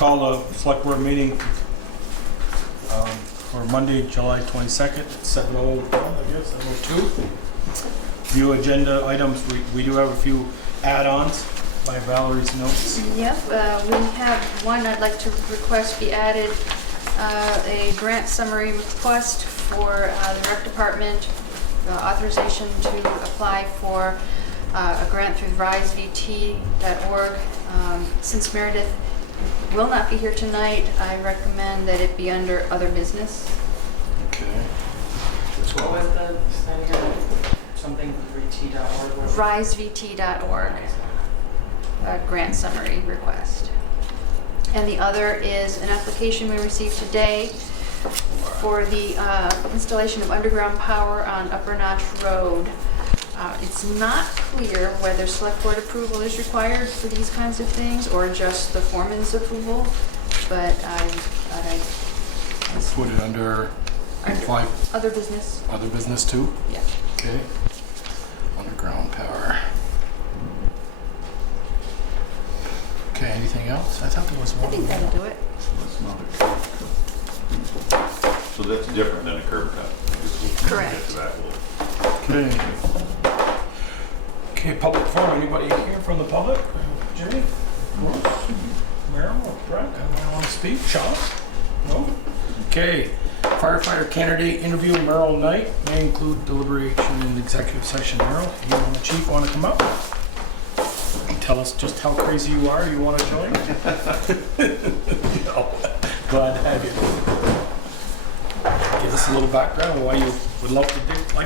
call the select board meeting for Monday, July 22nd, 7:01, I guess, 7:02. View agenda items. We do have a few add-ons by Valerie's notes. Yep, we have one I'd like to request be added, a grant summary request for the rec department, authorization to apply for a grant through risevt.org. Since Meredith will not be here tonight, I recommend that it be under other business. Okay. What was the study on something rt.org? risevt.org, a grant summary request. And the other is an application we received today for the installation of underground power on Upper Notch Road. It's not clear whether select board approval is required for these kinds of things or just the foreman's approval, but I Put it under other business. other business too? Yeah. Okay. Underground power. Okay, anything else? I thought there was I one. think that'll do it. That's not a curb cut. So that's different than a curb cut. Correct. Get to that a little. Okay. Okay, public forum. Anybody here from the public? Jimmy? Bruce? Meryl? Or Brett? Anyone want to speak? Sean? No? Okay. Firefighter candidate interview, Meryl Knight. May include deliberation in executive session. Meryl, you and the chief want to come up? Tell us just how crazy you are. You want to join? No. Glad to have you. Give us a little background on why you would like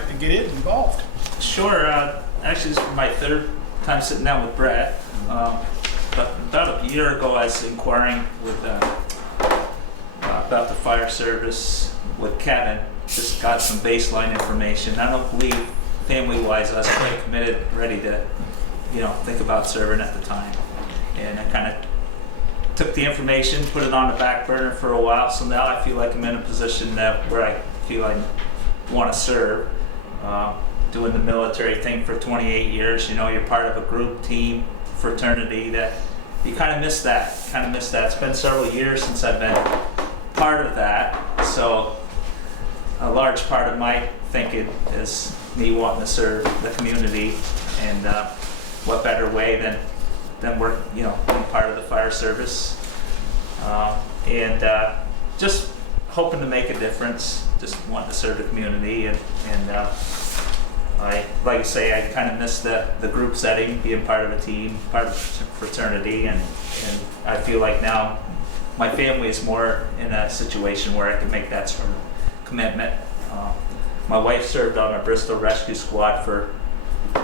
to get involved. Sure. Actually, this is my third time sitting down with Brett. But about a year ago, I was inquiring with about the fire service with Kevin. Just got some baseline information. I don't believe, family-wise, I was quite committed, ready to, think about serving at the time. And I kind of took the information, put it on the back burner for a while. So now I feel like I'm in a position where I feel I want to serve. Doing the military thing for 28 years, you're part of a group, team, fraternity that you kind of miss that. It's been several years since I've been part of that. So a large part of my thinking is me wanting to serve the community, and what better way than work, being part of the fire service, and just hoping to make a difference. Just wanting to serve the community, and like I say, I kind of miss the group setting, being part of a team, part of a fraternity, and I feel like now my family is more in a situation where I can make that sort of commitment. My wife served on a Bristol rescue squad for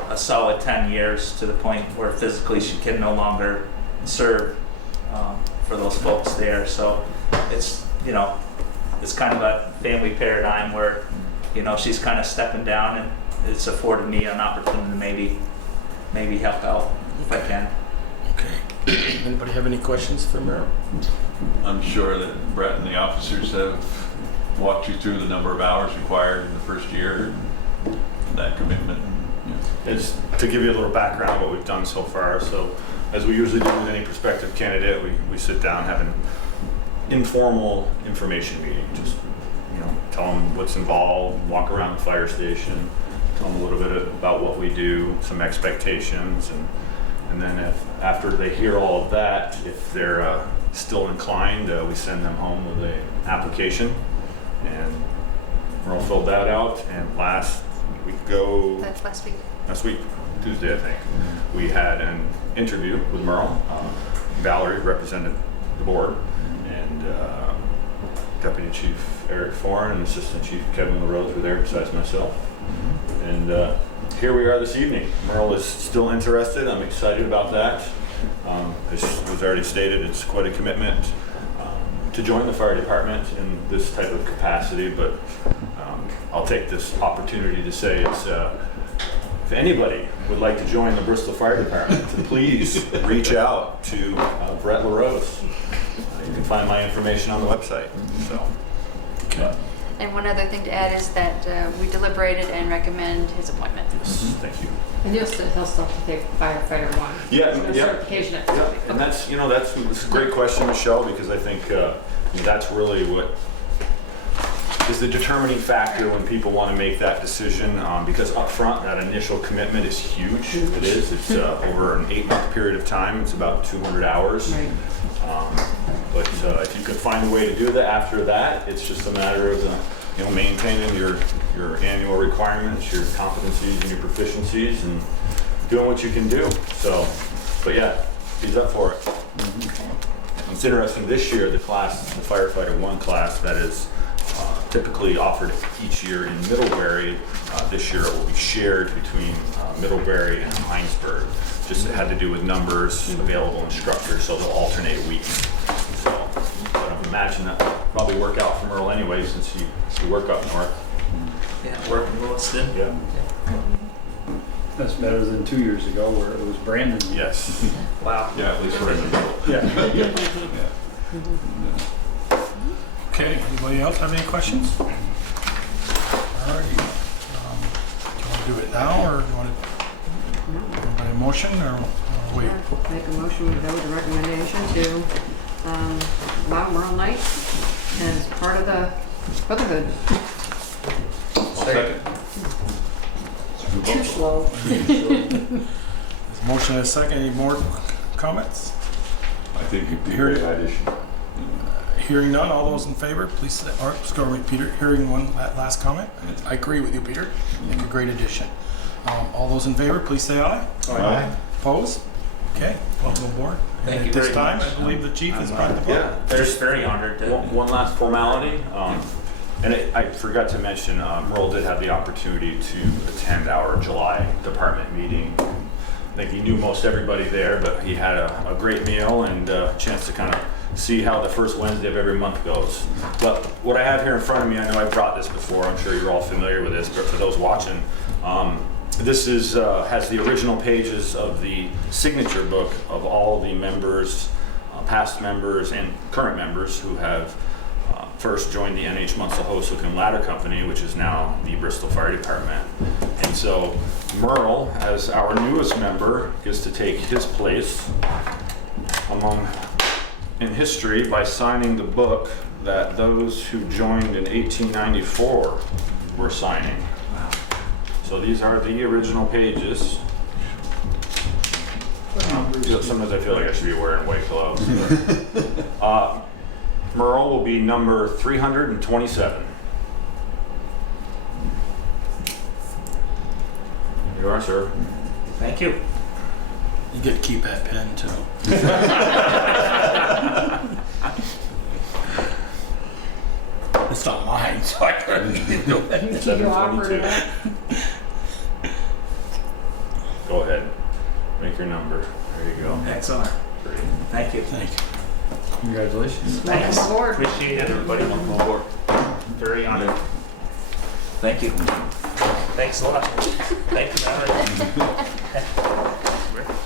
a solid 10 years, to the point where physically she can no longer serve for those folks there. So it's kind of a family paradigm where she's kind of stepping down, and it's afforded me an opportunity to maybe help out if I can. Okay. Anybody have any questions for Meryl? I'm sure that Brett and the officers have walked you through the number of hours required in the first year and that commitment. It's to give you a little background on what we've done so far. So as we usually do with any prospective candidate, we sit down, have an informal information meeting. Just tell them what's involved, walk around the fire station, tell them a little bit about what we do, some expectations, and then after they hear all of that, if they're still inclined, we send them home with an application, and Merle filled that out. And last week, Tuesday, I think, we had an interview with Merle. Valerie represented the board, and Deputy Chief Eric Foran and Assistant Chief Kevin LaRose were there besides myself. And here we are this evening. Merle is still interested. I'm excited about that. As was already stated, it's quite a commitment to join the fire department in this type of capacity, but I'll take this opportunity to say it's if anybody would like to join the Bristol Fire Department, please reach out to Brett LaRose. You can find my information on the website. So, Okay. And one other thing to add is that we deliberated and recommend his appointment. Yes, thank you. And he'll still have to take firefighter one. Yeah, There's no yeah. certification at Yeah, and that's a great question, Michelle, because I think that's really what is the determining factor when people want to make that decision, because up front, that initial commitment is huge. It is. It's over an 8-month period of time. It's about 200 hours. Right. But if you can find a way to do that after that, it's just a matter of maintaining your annual requirements, your competencies and your proficiencies, and doing what you can do. So, but yeah, he's up for it. It's interesting this year, the firefighter 1 class that is typically offered each year in Middlebury. This year it will be shared between Middlebury and Heinsberg. Just it had to do with numbers, available instructors, so they'll alternate weeks. So I imagine that will probably work out for Merle anyway, since you work up north. Yeah, work in Lewiston. Yeah. That's better than 2 years ago where it was Brandon. Yes. Wow. Yeah, at least we're in the middle. Yeah. Okay, anybody else have any questions? All right. Do you want to do it now, or do you want to, anybody motion, or wait? Yeah, make a motion to go with the recommendation to allow Merle Knight as part of the Brotherhood. Second. Too slow. There's a motion and a second. Any more comments? I think it'd be a Here- great addition. Hearing none, all those in favor, please say, or let's go with Peter. Hearing one last comment. I agree with you, Peter. I think a great addition. All those in favor, please say aye. Aye. Opposed? Okay, welcome aboard. Thank And you at this very time, much. I believe the chief has brought the vote. Yeah. Just very honored to. One last formality, and I forgot to mention, Merle did have the opportunity to attend our July department meeting. I think he knew most everybody there, but he had a great meal and a chance to kind of see how the first Wednesday of every month goes. But what I have here in front of me, I know I've brought this before, I'm sure you're all familiar with this, but for those watching, this is has the original pages of the signature book of all the members, past members and current members who have first joined the NH Munsell Hook and Ladder Company, which is now the Bristol Fire Department. And so Merle, as our newest member, gets to take his place in history by signing the book that those who joined in 1894 were signing. So these are the original pages. Sometimes I feel like I should be wearing white gloves. Merle will be number 327. You are, sir. Thank you. You get to keep that pen too. It's not mine, so I couldn't keep doing it. You offered it. Go ahead. Make your number. There you go. Excellent. Great. Thank you. Thank you. Congratulations. Thanks. Welcome aboard. Appreciate it, everybody. Welcome aboard. Very honored. Thank you. Thanks a lot. Thank you, Valerie.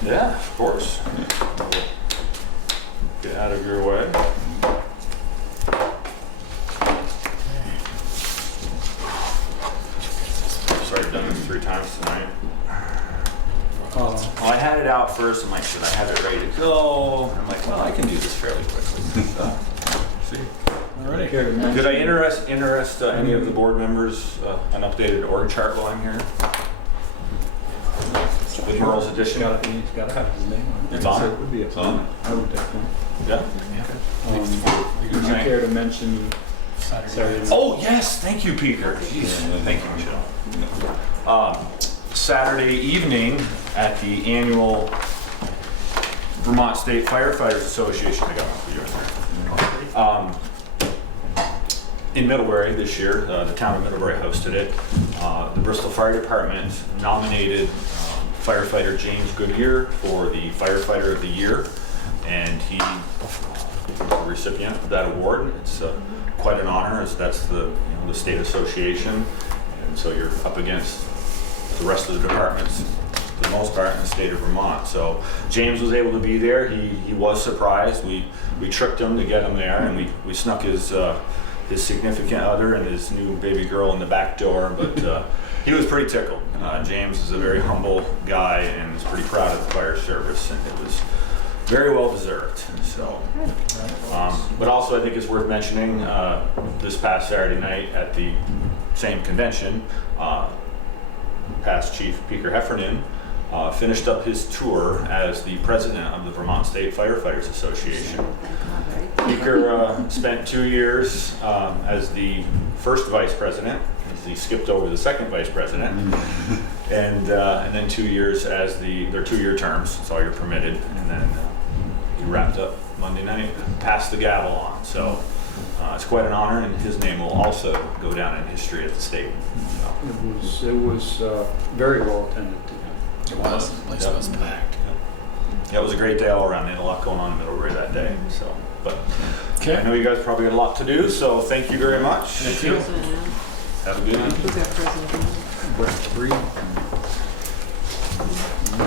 Yeah, of course. Get out of your way. Sorry, I've done this 3 times tonight. Well, I had it out first. I'm like, should I have it ready to go? I'm like, well, I can do this fairly quickly. See? All righty. Did I interest any of the board members an updated org chart while I'm here? With Merle's addition? He's got to have his name on it. It's on it? It would be It's on it. I would definitely. Yeah. Would you care to mention Saturday? Oh, yes, thank you, Peter. Jeez, thank you, Michelle. Saturday evening at the annual Vermont State Firefighters Association, I got one for you in Middlebury this year. The town of Middlebury hosted it. The Bristol Fire Department nominated firefighter James Goodyear for the Firefighter of the Year, and he was the recipient of that award. It's quite an honor, as that's the state association, and so you're up against the rest of the departments for the most part in the state of Vermont. So James was able to be there. He was surprised. We tricked him to get him there, and we snuck his his significant other and his new baby girl in the back door, but he was pretty tickled. James is a very humble guy and is pretty proud of the fire service, and it was very well deserved. So, but also I think it's worth mentioning this past Saturday night at the same convention, past Chief Peter Heffernan finished up his tour as the president of the Vermont State Firefighters Association. Peter spent 2 years as the first vice president. He skipped over the second vice president, and then 2 years as their 2-year terms. That's all you're permitted, and then he wrapped up Monday night, passed the gavel on. So it's quite an honor, and his name will also go down in history at the state. So. It was very well attended. It was. The place was packed. Yeah, it was a great day all around. They had a lot going on in Middlebury that day. So, but Okay. I know you guys probably had a lot to do, so thank you very much. Thank you. Have a good night. Who's that president?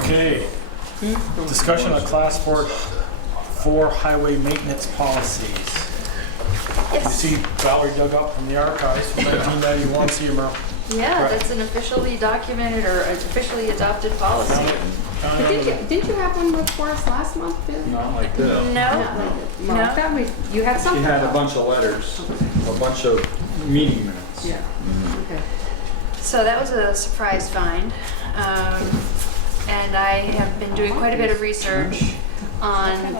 Okay. Discussion of class 4 highway maintenance policies. You Yes. see Valerie dug up from the archives from 1991. See you, Merle. Yeah, Right. that's an officially documented or an officially adopted policy. Didn't you have one before us last month, too? Not like this. No, No, I thought you had She something. had a bunch of letters, a bunch of meeting minutes. Yeah, okay. so that was a surprise find. And I have been doing quite a bit of research on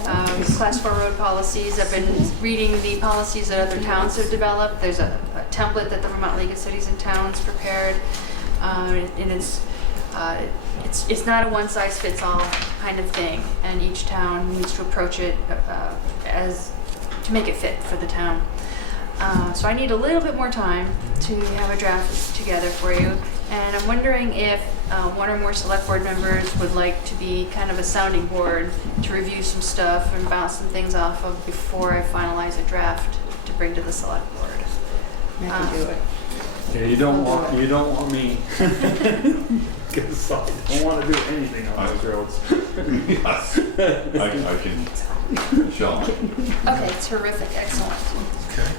class 4 road policies. I've been reading the policies that other towns have developed. There's a template that the Vermont League of Cities and Towns prepared, and it's not a one-size-fits-all kind of thing, and each town needs to approach it as to make it fit for the town. So I need a little bit more time to have a draft together for you, and I'm wondering if one or more select board members would like to be kind of a sounding board to review some stuff and bounce some things off of before I finalize a draft to bring to the select board. I can do it. Yeah, you don't want me. Because I don't want to do anything on those roads. I can show them. Okay, terrific, excellent. Okay.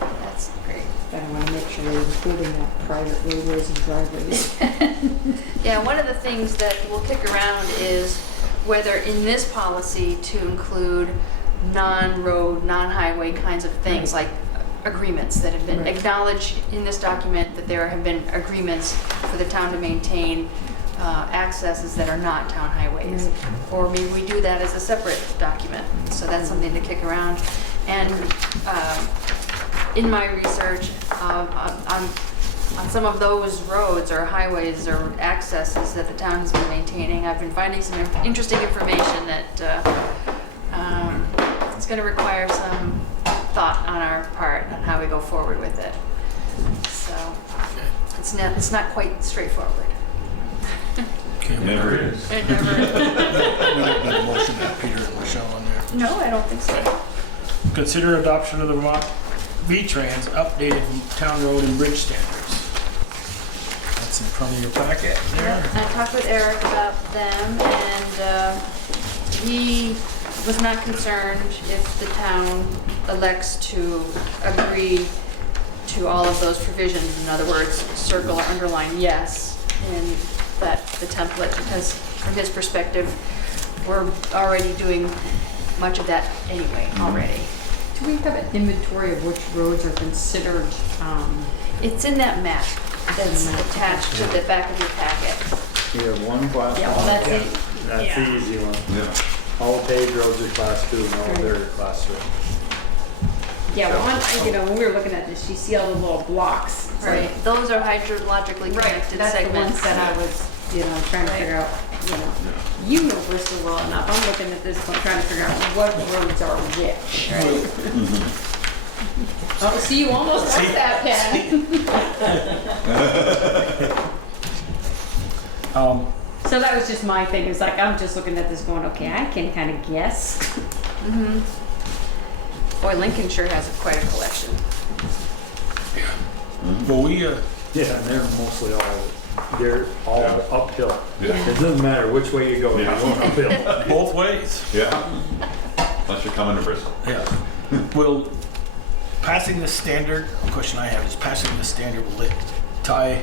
That's great. But I want to make sure you're including that private roadways and driveways. Yeah, one of the things that we'll kick around is whether in this policy to include non-road, non-highway kinds of things like agreements that have been Right. acknowledged in this document, that there have been agreements for the town to maintain accesses that are not town highways. Right. Or maybe we do that as a separate document. So that's something to kick around. And in my research, on some of those roads or highways or accesses that the town has been maintaining, I've been finding some interesting information that it's going to require some thought on our part on how we go forward with it. So it's not quite straightforward. Okay. Never is. It never is. We don't need a motion to have Peter and Michelle on there. No, I don't think so. Consider adoption of the Vermont V-Trans updated town road and bridge standards. That's in front of your packet there. I talked with Eric about them, and he was not concerned if the town elects to agree to all of those provisions. In other words, circle or underline yes in the template, because from his perspective, we're already doing much of that anyway already. Do we have an inventory of which roads are considered, It's in that map that's attached to the back of your packet. We have one class Yeah, well, one. that's it. That's Yeah. the easy one. Yeah. All paved roads are class 2 and all dirt are class 3. yeah, well, when we were looking at this, you see all the little blocks. It's like- Right, those are hydrologically Right, connected that's the ones segments. that I was, trying to figure out, you know Bristol well enough, I'm looking at this, one, trying to figure out what roads are which, right? Oh, see, you almost got that, Pat. So that was just my thing, it's like, I'm just looking at this going, okay, I can kind of guess. Mm-hmm. Boy, Lincoln sure has quite a collection. Well, we, Yeah, and they're mostly they're all Yeah. uphill. Yeah. It doesn't matter which way you go, you're Yeah. going uphill. both ways. Yeah. Unless you're coming to Bristol. Yeah. Well, passing the standard, a question I have is passing the standard, will it tie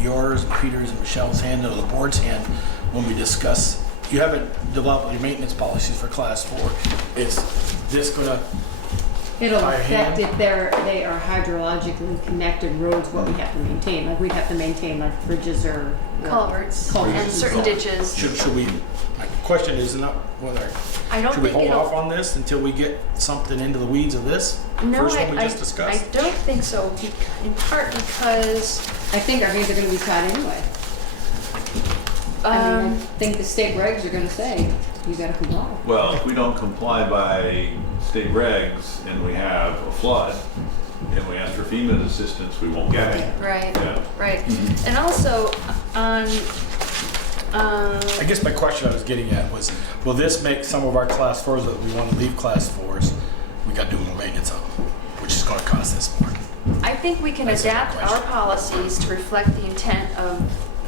yours, Peter's, and Michelle's hand or the board's hand when we discuss, you haven't developed your maintenance policies for class 4. Is this gonna, It'll By hand? affect if they are hydrologically connected roads, what we have to maintain. Like we'd have to maintain like bridges or Culverts Culverts and and certain ditches. should we, my question is not whether, I don't should we think hold off it'll, on this until we get something into the weeds of this? no, First one we I just discussed? I don't think so, in part because, I think our hands are gonna be tied anyway. I mean, I think the state regs are gonna say, you gotta comply. Well, if we don't comply by state regs and we have a flood and we ask for FEMA's assistance, we won't get it. right, Yeah. right. And also, on, I guess my question I was getting at was, will this make some of our class 4s that we want to leave class 4s, we got to do more maintenance on them, which is going to cost us more? I think we can That's a good adapt our question. policies to reflect the intent of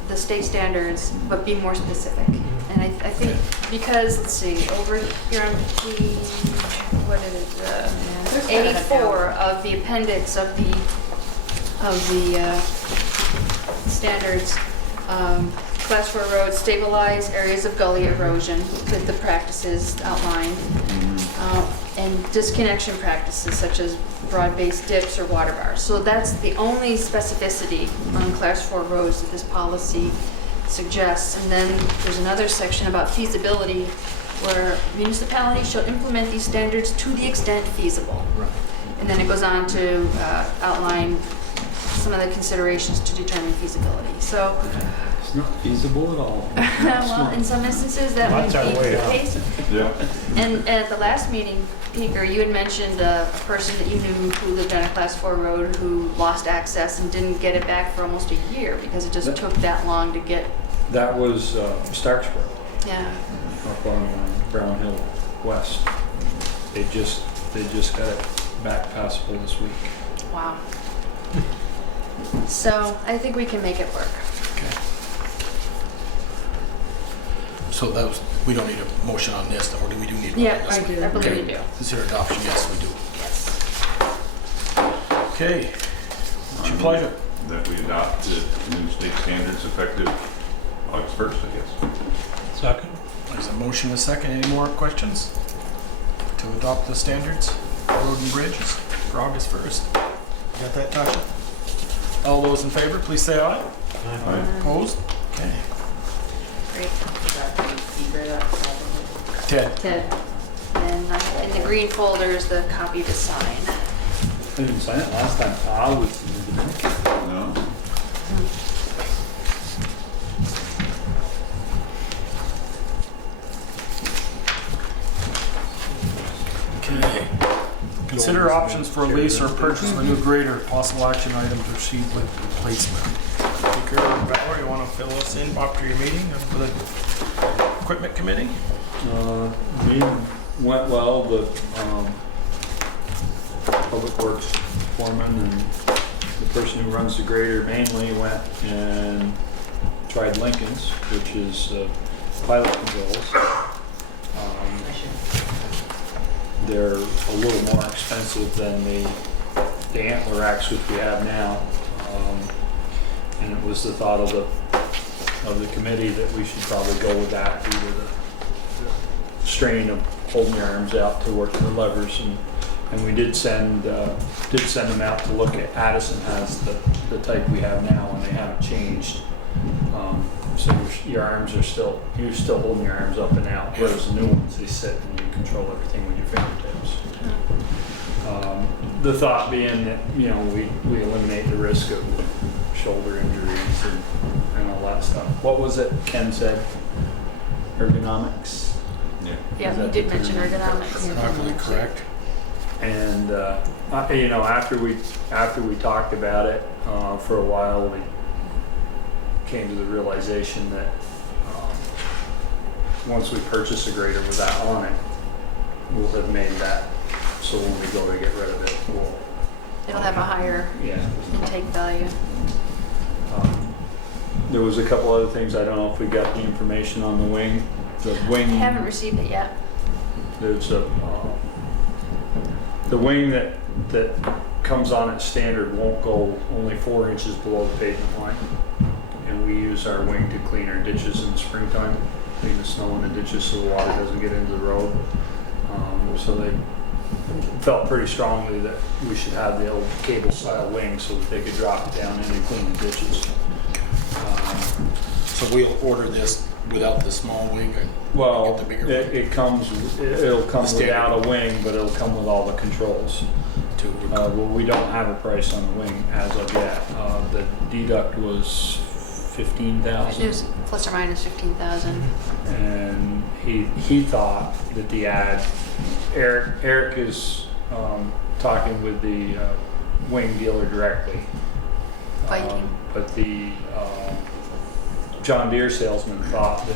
the state standards, but be more specific. And I think, because, let's see, over here on page, what is it, A4 of the appendix of the standards, class 4 roads stabilize areas of gully erosion with the practices outlined, and disconnection practices such as broad-based dips or water bars. So that's the only specificity on class 4 roads that this policy suggests. And then there's another section about feasibility where municipalities shall implement these standards to the extent feasible. Right. And then it goes on to outline some of the considerations to determine feasibility. So, It's not feasible at all. well, in some instances that That's our would be way the out. case. Yeah. And at the last meeting, Peter, you had mentioned a person that you knew who lived on a class 4 road who lost access and didn't get it back for almost a year because it just took that long to get, That was Starksboro, yeah. up on Brown Hill West. They just got it back passable this week. Wow. So I think we can make it work. Okay. So that was, we don't need a motion on this, or do we do need one on Yeah, this? I believe Okay. we do. Consider adoption, yes, we do. Yes. Okay, it's your pleasure. That we adopt the new state standards effective August 1st, I guess. Second. There's a motion and a second. Any more questions? To adopt the standards, road and bridges for August 1st. You got that, Tasha? All those in favor, please say aye. Aye. Opposed? Okay. Great. Ted? Ted, And in the green folder is the copy to sign. I didn't sign it last time. I was. No? Okay. Consider options for a lease or purchase of a new grader. Possible action items received with replacement. Speaker or Valerie, you want to fill us in after your meeting for the equipment committee? Meeting went well. The public works foreman and the person who runs the grader mainly went and tried Lincoln's, which is pilot controls. They're a little more expensive than the antler racks which we have now. And it was the thought of the committee that we should probably go with that due to the strain of holding your arms out to work the levers. And we did send them out to look at. Addison has the type we have now, and they haven't changed. So your arms are you're still holding your arms up and out, whereas the new ones, they sit and you control everything with your fingertips. The thought being that, we eliminate the risk of shoulder injuries and all that stuff. What was it Ken said? Ergonomics? Yeah. Yeah, Is he that did the mention term? ergonomics. Probably correct. And after we talked about it for a while, we came to the realization that once we purchase a grader with that on it, we'll have made that so when we go to get rid of it, It'll have a higher intake value. There was a couple other things. I don't know if we got the information on the wing. The wing. Haven't received it yet. There's The wing that comes on at standard won't go only 4 inches below the pavement line. And we use our wing to clean our ditches in the springtime, clean the snow in the ditches so the water doesn't get into the road. So they felt pretty strongly that we should have the old cable style wing so that they could drop it down in and clean the ditches. So we'll order this without the small wing and Well, get the bigger wing it'll come The standard. without a wing, but it'll come with all the controls. too. Well, we don't have a price on the wing as of yet. The deduct was It $15,000, was plus or minus 15,000. and he thought that the ad. Eric is talking with the wing dealer directly. Viking. But the John Deere salesman thought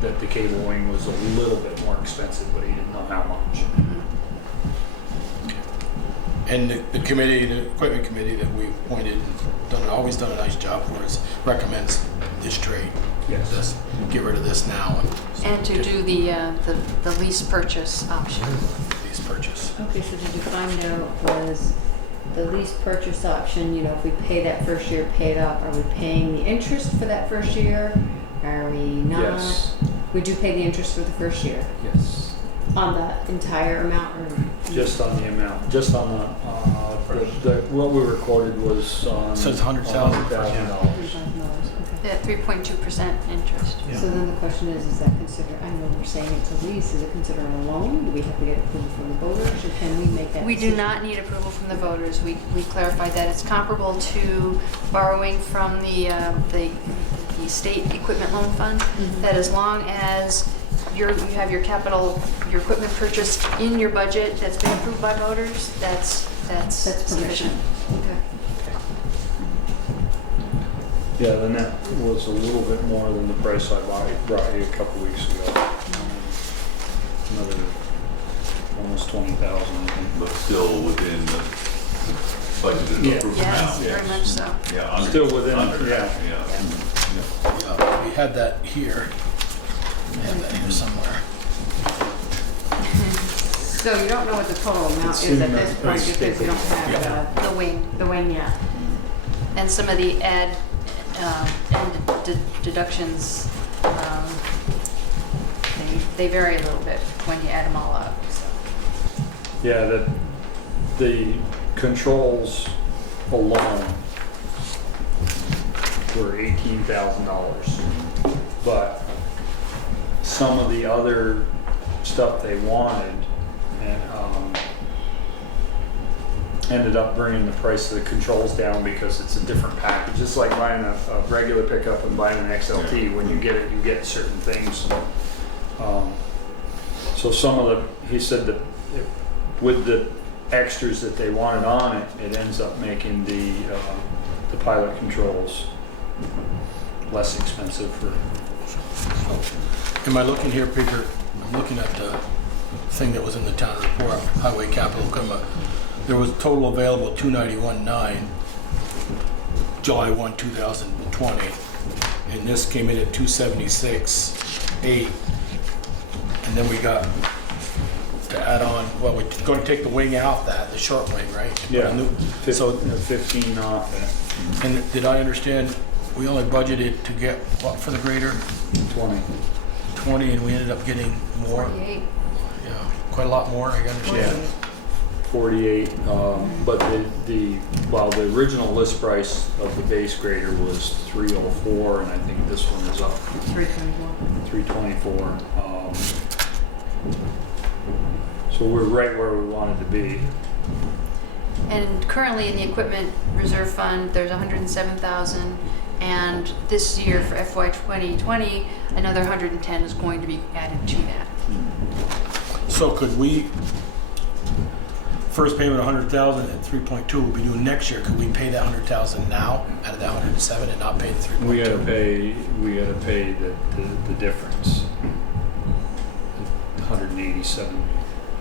that the cable wing was a little bit more expensive, but he didn't know how much. And the committee, the equipment committee that we appointed, always done a nice job for us, recommends this trade. Yes. This, get rid of this now And to do the lease purchase option. lease purchase. Okay, so did you find out, was the lease purchase option, if we pay that first year, pay it up, are we paying the interest for that first year? Are we not? Yes. We do pay the interest for the first year Yes. on the entire amount, or? Just on the amount, just on the what we recorded was on. Says $100,000. $100,000. Okay. At 3.2% interest. Yeah. So then the question is that considered, I know we're saying it's a lease, is it considered a loan? Do we have to get approval from the voters, or can we make that We do decision? not need approval from the voters. We clarified that it's comparable to borrowing from the state equipment loan fund. Mhm. That as long as you have your equipment purchased in your budget that's been approved by voters, that's That's sufficient. permission. Okay. Yeah, then that was a little bit more than the price I brought you a couple weeks ago. Another almost 20,000, I think. But still within the budgeted Yeah. approved Yes, amount, yes. very much so. Yeah, under. Still within, under, yeah. Yeah, we had that here. We had that here somewhere. So you don't know what the total amount It's is at in the this point price because you don't statement. have The wing. the wing yet. And some of the and deductions, they vary a little bit when you add them all up. So. Yeah, the controls alone were $18,000. But some of the other stuff they wanted and ended up bringing the price of the controls down because it's a different package. It's like buying a regular pickup and buying an XLT. When you get it, you get certain things. So some of he said that with the extras that they wanted on it, it ends up making the pilot controls less expensive for. Am I looking here, Peter? I'm looking at the thing that was in the town report, highway capital equipment. There was total available $291,900, July 1, 2020. And this came in at $276,800. And then we got to add on, well, we're going to take the wing off that, the short wing, right? Yeah. So, 15 off that. and did I understand, we only budgeted to get, what, for the grader? 20. 20, and we ended up getting more? 48. Yeah, quite a lot more, I understand. Yeah. 48, but the original list price of the base grader was $304, and I think this one is up 324. So we're right where we wanted to be. And currently in the equipment reserve fund, there's 107,000, and this year for FY 2020, another 110 is going to be added to that. So could we, first payment 100,000 at 3.2 we'll be doing next year, could we pay that 100,000 now out of that 107 and not pay the 3.2? We gotta pay the difference. 187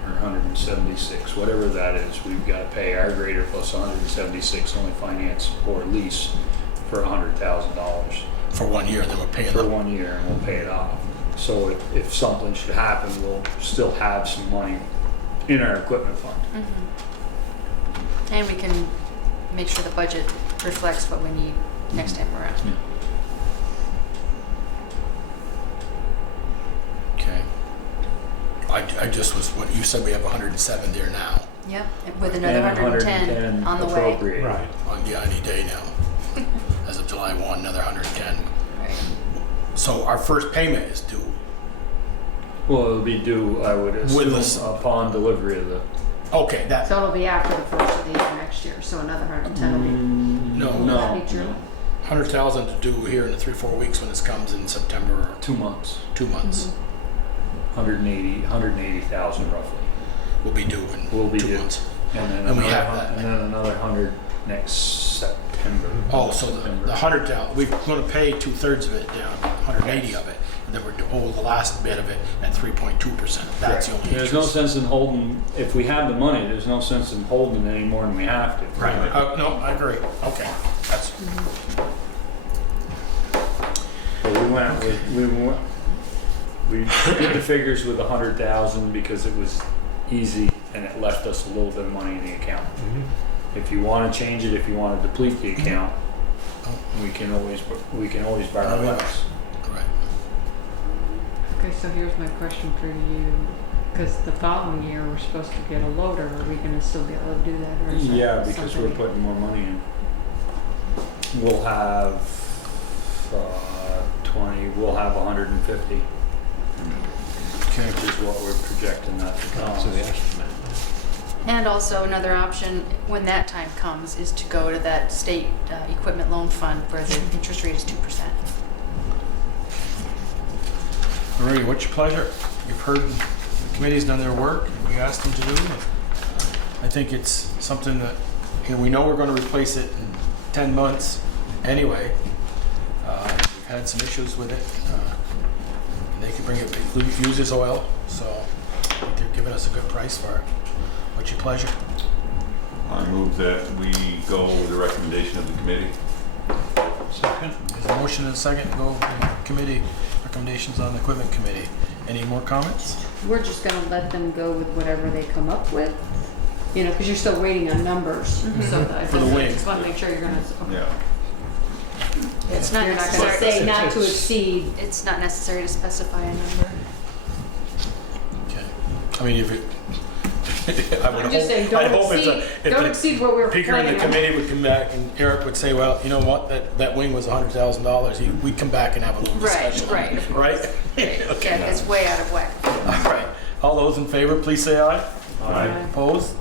or 176, whatever that is, we've got to pay our grader plus 176, only finance or lease for $100,000 For 1 year, then we're paying for them. 1 year, and we'll pay it off. So if something should happen, we'll still have some money in our equipment fund. And we can make sure the budget reflects what we need next time around. Okay. I just was, what you said, we have 107 there now. Yep, with another And 110 on the way. appropriate. Right. Yeah, any day now. As of July 1, another 110. Right. So our first payment is due. Well, it'll be due, I would With assume, this- upon delivery of the. Okay, that, So it'll be after the first of the year next year, so another 110 will be. no, Would that be true? 100,000 to do here in the 3-4 weeks when this comes in September or 2 months, 2 months. 180,000 roughly. Will be due in Will be 2 due. months. And then And we another have that. And then another 100 next September. Oh, so the September. 100,000, we're going to pay 2/3 of it down, 180 of it, and then we're to owe the last bit of it at 3.2%. That's the only There's no interest. sense in holding, if we have the money, there's no sense in holding it any more than we have to. Right. No, I agree. Okay. That's, But we did the figures with 100,000 because it was easy and it left us a little bit of money in the account. If you want to change it, if you want to deplete the account, we can always borrow Oh, yeah. less. right. Okay, so here's my question for you, because the following year, we're supposed to get a loader, are we gonna still be able to do that, or is that Yeah, because we're something- putting more money in. We'll have 20, we'll have 150, Okay. which is what we're projecting that to So the cost. estimate. And also another option, when that time comes, is to go to that state equipment loan fund where the interest rate is 2%. Marie, what's your pleasure? You've heard the committee's done their work, we asked them to do. I think it's something that, you know, we know we're going to replace it in 10 months anyway. We've had some issues with it. They can bring it, it uses oil, so I think they're giving us a good price for it. What's your pleasure? I move that we go with the recommendation of the committee. Second. There's a motion and a second to go with the committee recommendations on the equipment committee. Any more comments? We're just gonna let them go with whatever they come up with, you know, because you're still waiting on numbers, so that I For the wing. just wanna make sure you're gonna, Yeah. It's not you're not gonna necessary, say not to exceed. it's not necessary to specify a number. Okay. I mean, if it, I would I'm just saying, I'd don't hope if exceed, the don't exceed what we were Peter and the planning on. committee would come back and Eric would say, well, you know what, that wing was $100,000. We'd come back and have a little discussion. Right, of Right? Right. Yeah, it's way out of whack. All right. All those in favor, please say aye. Aye. Opposed?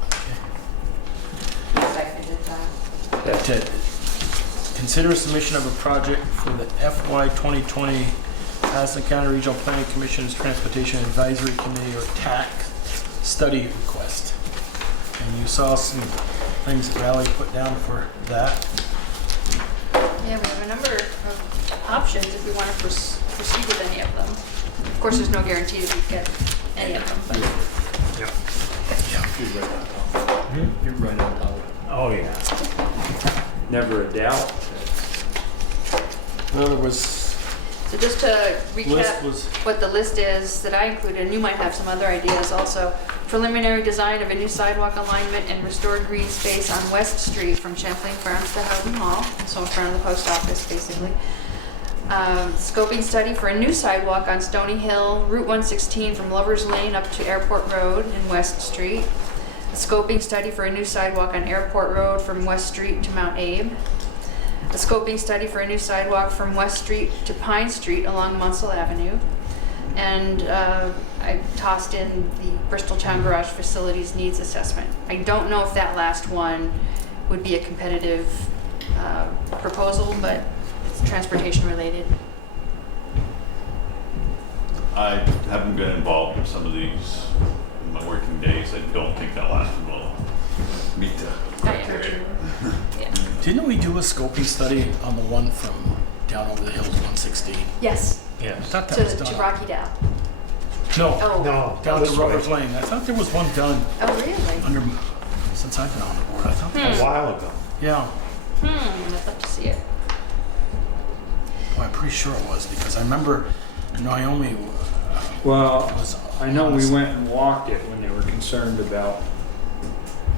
Seconded that. Ted, consider submission of a project for the FY 2020 Madison County Regional Planning Commission's Transportation Advisory Committee, or TAC, study request. And you saw some things that Valerie put down for that. Yeah, we have a number of options if we want to proceed with any of them. Of course, there's no guarantee that we get any of them, but Yeah. You're right on top. You're right on top of it. Oh, yeah. Never a doubt. Well, there was, so just to list recap was, what the list is that I included, and you might have some other ideas also. Preliminary design of a new sidewalk alignment and restored green space on West Street from Champlain Farms to Houghton Hall, so in front of the post office, basically. Scoping study for a new sidewalk on Stony Hill, Route 116 from Lover's Lane up to Airport Road in West Street. A scoping study for a new sidewalk on Airport Road from West Street to Mount Abe. A scoping study for a new sidewalk from West Street to Pine Street along Munsell Avenue. And I tossed in the Bristol Town Garage Facilities Needs Assessment. I don't know if that last one would be a competitive proposal, but it's transportation related. I haven't been involved in some of these in my working days. I don't think that last one will meet the criteria. Yeah. didn't we do a scoping study on the one from down over the hills, 116? Yes, I Yes. thought that was to done. Rocky Down. No, Oh, No. down to this way. Roberts Lane. I thought there was one done oh really? under, since I've been on the board. I thought that A was, while ago. yeah. I'd love to see it. Well, I'm pretty sure it was because I remember Naomi Well, was I know we went and walked it when they were concerned about,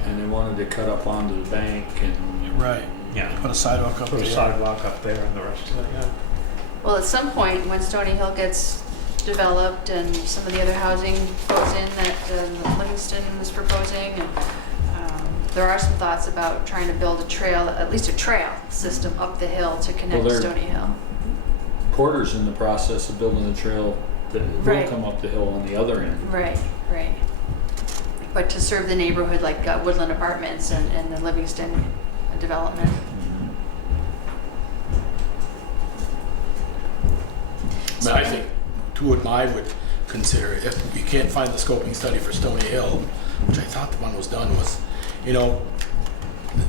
and they wanted to cut up onto the bank and. Right. Yeah. Put a sidewalk up Put a there. sidewalk up there and the rest of it, yeah. Well, at some point, when Stony Hill gets developed and some of the other housing goes in that Livingston is proposing, and there are some thoughts about trying to build a trail, at least a trail system up the hill to connect Well, they're- Stony Hill. Porter's in the process of building a trail that will Right. come up the hill on the other end. Right, right. But to serve the neighborhood like Woodland Apartments and the Livingston development. I mean, I think what I would consider, if you can't find the scoping study for Stony Hill, which I thought the one was done, was, you know,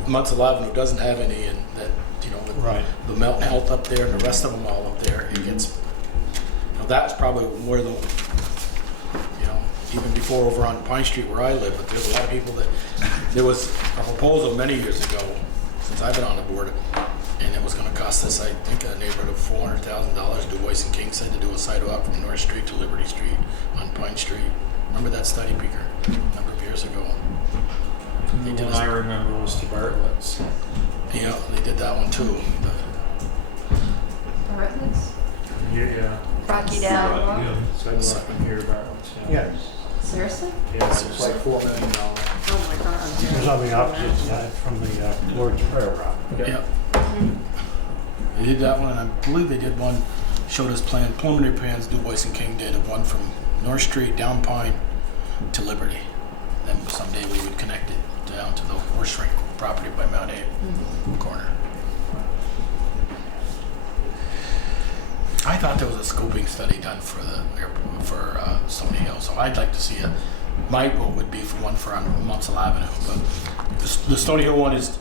Munsell Avenue doesn't have any, and that, you know, with Right. the Mountain Health up there and the rest of them all up there, it gets, you know, that's probably where the, you know, even before over on Pine Street where I live, but there's a lot of people that, there was a proposal many years ago, since I've been on the board, and it was gonna cost us, I think, a neighborhood of $400,000. Du Bois and King said to do a sidewalk from North Street to Liberty Street on Pine Street. Remember that study, Peter? A number of years ago. They The did one I a, remember was the Bartlett's. yeah, they did that one too. Bartlett's? Yeah. Rocky Down. Sidewalk in here, Bartlett's, yeah. Seriously? Yeah, it's like $4 million. Oh my God. It's on the opposite side from the Lord's Prayer Rock. Yeah. They did that one, and I believe they did one, showed us preliminary plans, Du Bois and King did, of one from North Street, down Pine to Liberty. Then someday we would connect it down to the horse rink property by Mount A corner. I thought there was a scoping study done for the Stony Hill, so I'd like to see it. My vote would be for one for on Munsell Avenue, but the Stony Hill one is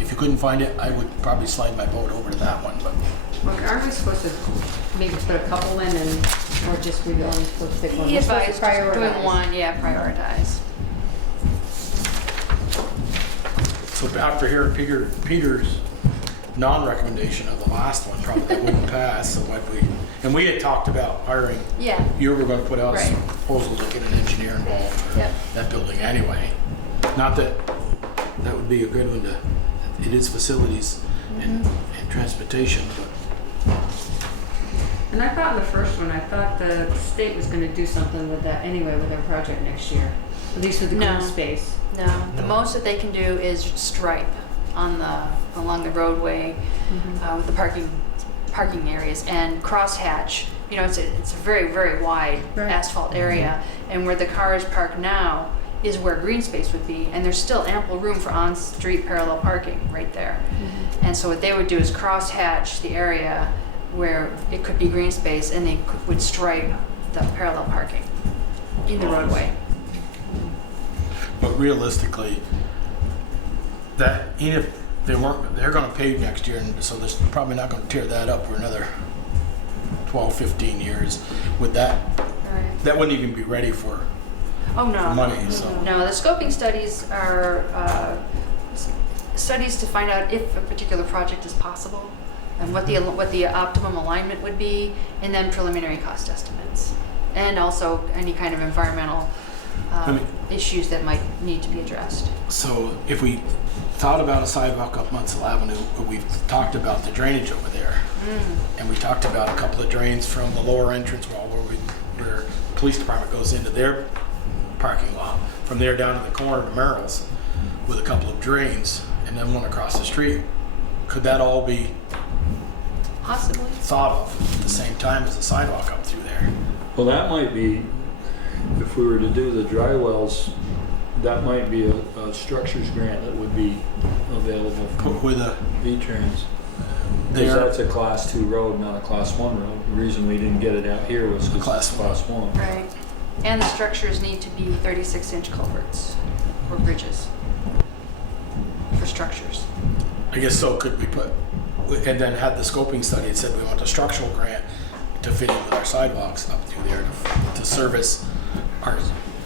if you couldn't find it, I would probably slide my vote over to that one. But Look, aren't we supposed to maybe put a couple in and, or just we only supposed to pick one? He We're supposed to advised prioritize. doing one, yeah, prioritize. so after hearing Peter's non-recommendation of the last one, probably that wouldn't pass. So and we had talked about hiring. Yeah, You were going to put out Right. some proposals to get an engineer involved for Yep. that building anyway. Not that that would be a good one to. It is facilities and transportation, but And I thought in the first one, I thought the state was gonna do something with that anyway with their project next year. At least with the No. green space. no, the most that they can do is stripe on along the roadway with the parking areas and crosshatch. You know, it's a very, very wide Right. asphalt area, and where the cars park now is where green space would be, and there's still ample room for on-street parallel parking right there. And so what they would do is crosshatch the area where it could be green space, and they would stripe the parallel parking in the roadway. But realistically, that even if they're going to pave next year, and so they're probably not going to tear that up for another 12, 15 years. With that, Right. that wouldn't even be ready for Oh, no. money. So No, the scoping studies are studies to find out if a particular project is possible and what the optimum alignment would be, and then preliminary cost estimates, and also any kind of environmental issues that might need to be addressed. So if we thought about a sidewalk up Munsell Avenue, we've talked about the drainage over there. And we talked about a couple of drains from the lower entrance wall where the police department goes into their parking lot. From there down to the corner to Merrill's with a couple of drains, and then one across the street. Could that all be Possibly. thought of at the same time as a sidewalk up through there? Well, that might be, if we were to do the dry wells, that might be a structures grant that would be available from With a V-Trans. there, Because that's a class 2 road, not a class 1 road. The reason we didn't get it out here was because Class it's class 1. Right. And the structures need to be 36-inch culverts or bridges for structures. I guess so. Could we put and then had the scoping study that said we want a structural grant to fit in with our sidewalks up through there to service our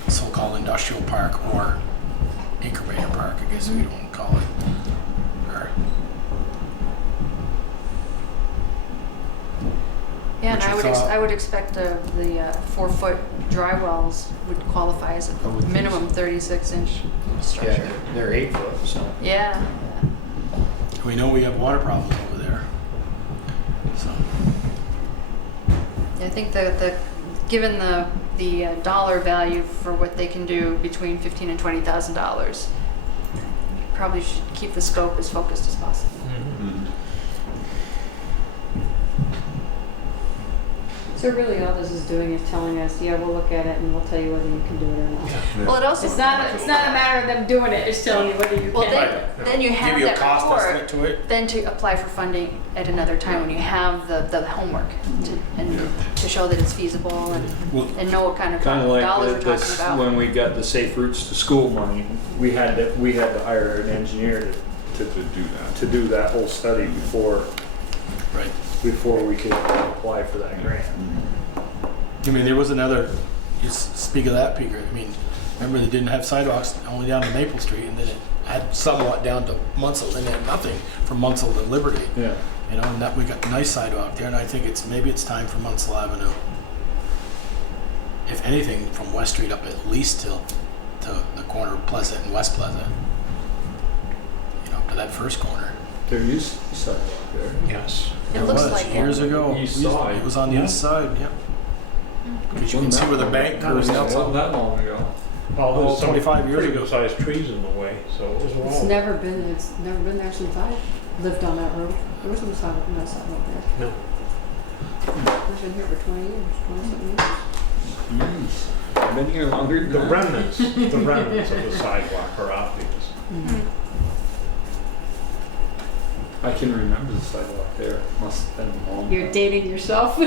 so-called industrial park or incubator park, I guess we don't call it. 'Cause Yeah, and Which I I would, thought- I would expect the 4-foot dry wells would qualify as a I would think minimum 36-inch structure. Yeah, they're 8 foot, so. Yeah. We know we have water problems over there. So, I think given the dollar value for what they can do between $15,000 and $20,000, probably should keep the scope as focused as possible. Mhm. So really all this is doing is telling us, yeah, we'll look at it and we'll tell you whether you can do it or not. Well, it also It's not a matter of them doing it, it's telling you whether you well can. then you have give you a that cost estimate report, to it. then to apply for funding at another time when you have the homework to show that it's feasible Well, and know what kind of Kind of like dollars we're talking about. when we got the Safe Routes to School money, we had to hire an engineer To do that. to do that whole study right. before we could apply for that grant. I mean, there was another, you speak of that, Peter, I mean, remember they didn't have sidewalks only down to Maple Street, and then it had somewhat down to Munsell, and then nothing from Munsell to Liberty. Yeah. You know, and that we got a nice sidewalk there, and I think maybe it's time for Munsell Avenue. If anything, from West Street up at least to the corner of Pleasant and West Pleasant. You know, to that first corner. There used to be sidewalk there. Yes. It There looks was, like years ago. East side. It was on the Yeah. east side, yep. Because you can see where the bank curves out. Wasn't that long ago. Well, there's some 25 years pretty ago. good-sized trees in the way, so it was It's wrong. never been there since I lived on that road. There was no sidewalk there. No. I've been here for 20 years, 20-something years. I've been here longer than The that. remnants of the sidewalk are obvious. I can remember the sidewalk there. Must have been a long You're time. dating yourself.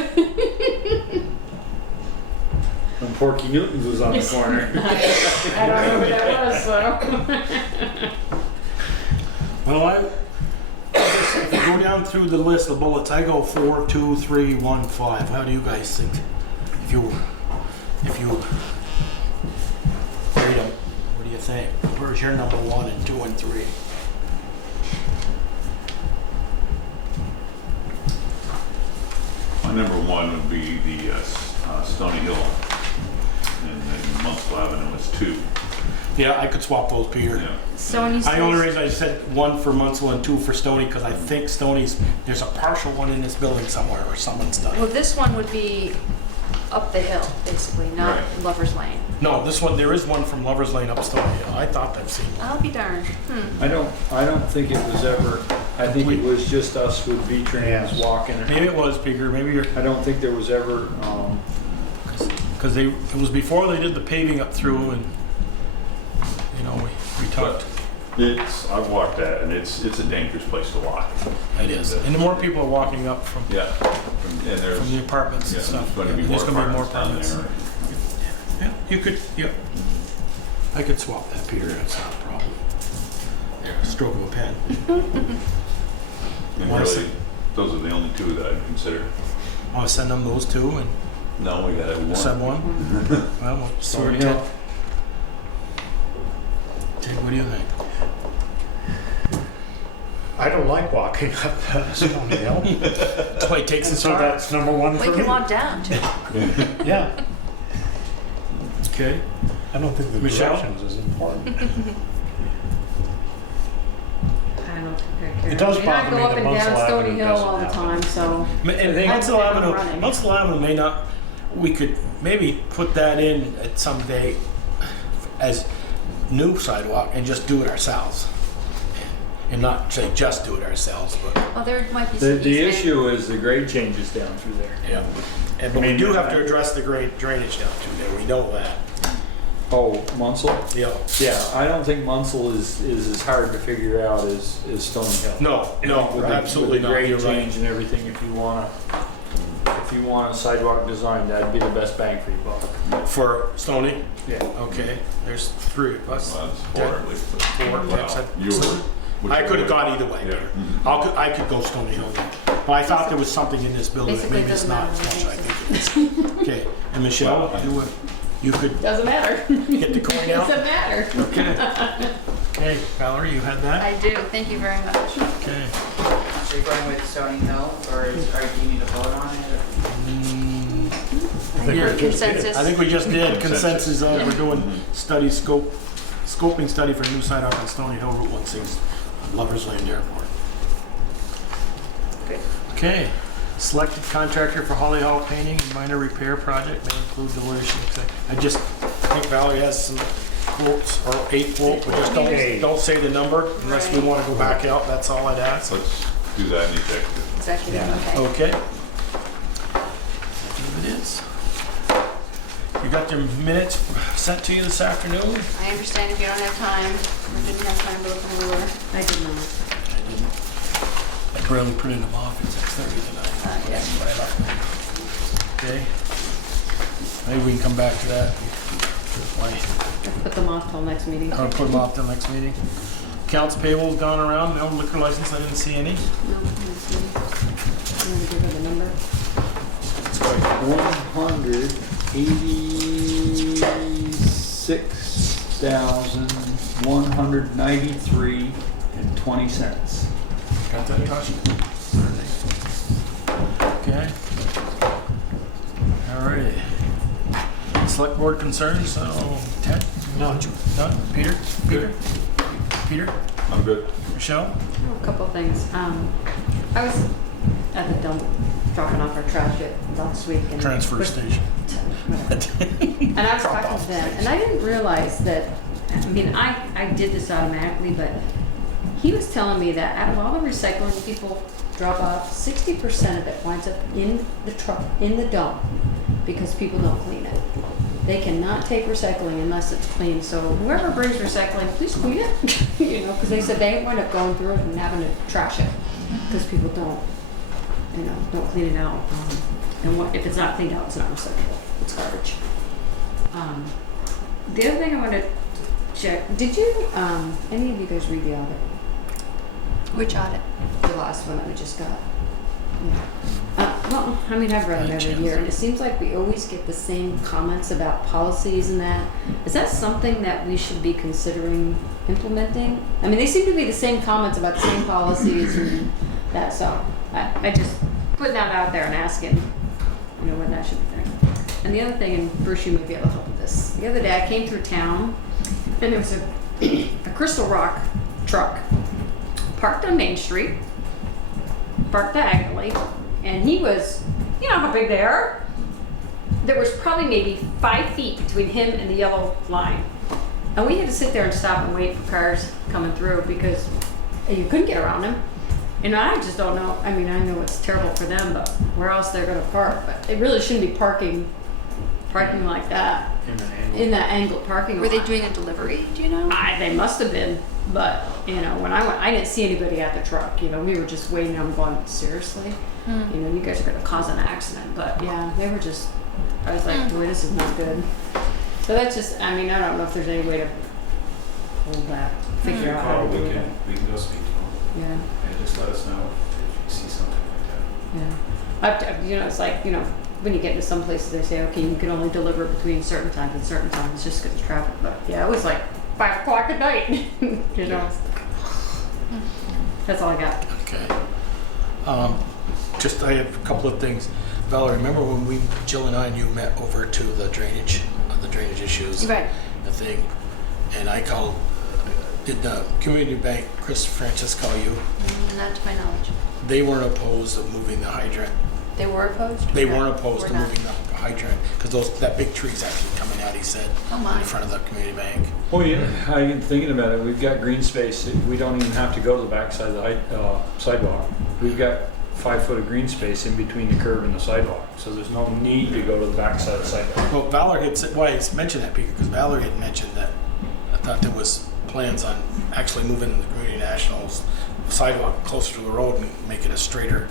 When Porky Newton's was on the corner. I don't know who that was, so. Well, if you go down through the list of bullets, I go 4, 2, 3, 1, 5. How do you guys think? If you rate them, what do you think? Where's your number 1 and 2 and 3? My number 1 would be the Stony Hill, and then Munsell Avenue was 2. Yeah, I could swap those, Peter. Yeah. Stony The only says, reason I said 1 for Munsell and 2 for Stony, because I think Stony's, there's a partial one in this building somewhere, or someone's done well, it. this one would be up the hill, basically, not Right. Lover's Lane. No, this one, there is one from Lover's Lane up Stony Hill. I thought I'd seen one. I'll be darned. I don't think it was ever, I think it was just us with V-Trans Yes. walking. Maybe it was, Peter, maybe you're, I don't think there was ever, because it was before they did the paving up through, and, you know, we talked. I've walked that, and it's a dangerous place to walk. It is. And the more people are walking up from Yeah. And there's, the apartments yeah, and stuff. there's going to be There's more gonna be more apartments down apartments. there. Yeah, you could, yep. I could swap that, Peter, that's not a problem. There, stroke of a pen. And Wanna really, see- those are the only 2 that I'd consider. Want to send them those 2 and No, we got to have 1. send one? Well, we'll see what Stony Ted, Hill. Ted, what do you think? I don't like walking up Stony Hill. That's why he takes his So car. that's number 1 We for can me. walk down too. Yeah. Okay. I don't think the Michelle? directions is important. I don't think I care. It does I mean, I bother go me up that and Munsell down Stony Avenue Hill doesn't all the have time, so. And Munsell Avenue may not, we could maybe put that in at some day as new sidewalk and just do it ourselves. And not say just do it ourselves, but, Well, there might be some The easement. issue is the grade changes down through there. yeah. And, but we do have to address the drainage down through there, we know that. Oh, Munsell? Yeah. Yeah, I don't think Munsell is as hard to figure out as Stony Hill. No, With the- absolutely with the not, grade you're right. change and everything, if you want a sidewalk design, that'd be the best bang for your buck. For Stony? Yeah. Okay, there's 3 of us. Well, that's 4 at least. but- 4, Well, Ted said. you were- I could have gone either way, Yeah. Peter. I could go Stony Hill. But I thought there was something in this building that Basically, maybe it it's doesn't not as matter much what I think it is. Okay, and Michelle, Well, you could Doesn't matter. get the coin out? Doesn't matter. Okay. Okay, Valerie, you had that? I do, thank you very much. Okay. Are you going with Stony Hill, or do you need to vote on it? Your consensus? I think we just did consensus of Yeah. we're doing scoping study for new site out on Stony Hill Route 16, Lovers Lane Airport. Good. Okay, selected contractor for Holly Hall painting and minor repair project may include demolition. I think Valerie has some quotes, or 8 quotes, but just don't say the number unless we Right. want to go back out, that's all I'd ask. Let's do that in executive. Executive, okay. Okay. It is. You got your minutes sent to you this afternoon? I understand if you don't have time, or didn't have time to look them over. I did not. I didn't. I barely printed them off at 6:30 tonight. Yes. But I left them. Okay. Maybe we can come back to that. Why? Let's put them off till next meeting. I'll put them off till next meeting. Accounts payable's gone around, no liquor license, I didn't see any. No, next meeting. You want to give her the number? It's like 186,193.20. got that, Josh? Okay. Alrighty. Select board concerns, so Ted? No. Done? Peter? Peter? I'm good. Michelle? Oh, a couple things. I was at the dump dropping off our trash last week. And Transfer station. And I was talking to them, and I didn't realize that, I mean, I did this automatically, but he was telling me that out of all the recycling people drop off, 60% of it winds up in the truck, in the dump, because people don't clean it. They cannot take recycling unless it's clean, so whoever brings recycling, please clean it, you know, because they said they wind up going through it and having to trash it, because people don't, you know, don't clean it out. And if it's not cleaned out, it's not recyclable, it's garbage. The other thing I wanted to check, did you, any of you guys read the audit? Which audit? The last one that we just got? Yeah. Well, I mean, I've read it every year, and it seems like we always get the same comments about policies and that. Is that something that we should be considering implementing? I mean, they seem to be the same comments about the same policies and that, so I just putting that out there and asking, you know, when that should be done. And the other thing, and Bruce, you may be able to help with this. The other day I came through town, and there was a Crystal Rock truck parked on Main Street, parked diagonally, and he was, you know how big they are? There was probably maybe 5 feet between him and the yellow line. And we had to sit there and stop and wait for cars coming through because you couldn't get around him. And I just don't know, I mean, I know it's terrible for them, but where else they're gonna park? But they really shouldn't be parking like that in that angled parking lot. Were they doing a delivery, do you know? They must have been, but you know, when I went, I didn't see anybody at the truck. You know, we were just waiting. I'm going, seriously? You know, you guys are gonna cause an accident. But yeah, they were just. I was like, boy, this is not good. So that's just. I mean, I don't know if there's any way to hold that, figure out how to do it. We can go speak to them Yeah, and just let us know if you see something like that. yeah. You know, it's like, you know, when you get into some places, they say, okay, you can only deliver between certain times and certain times, just because of traffic. But yeah, it was like 5 o'clock at night. You know. That's all I got. Okay. Just, I have a couple of things. Valerie, remember when Jill and I and you met over to the drainage issues? Right. The thing, and I called, did the community bank, Chris Francis call you? Not to my knowledge. They weren't opposed of moving the hydrant. They were opposed? They No, weren't opposed we're to not. moving the hydrant, because that big tree's actually coming out, he said, Oh my. in front of the community bank. Oh, yeah, I've been thinking about it. We've got green space. We don't even have to go to the backside of the sidewalk. We've got 5 foot of green space in between the curb and the sidewalk, so there's no need to go to the backside of the sidewalk. Well, Valerie had said, I mentioned that, Peter, because Valerie had mentioned that, I thought there was plans on actually moving the Community Nationals sidewalk closer to the road and make it a straighter.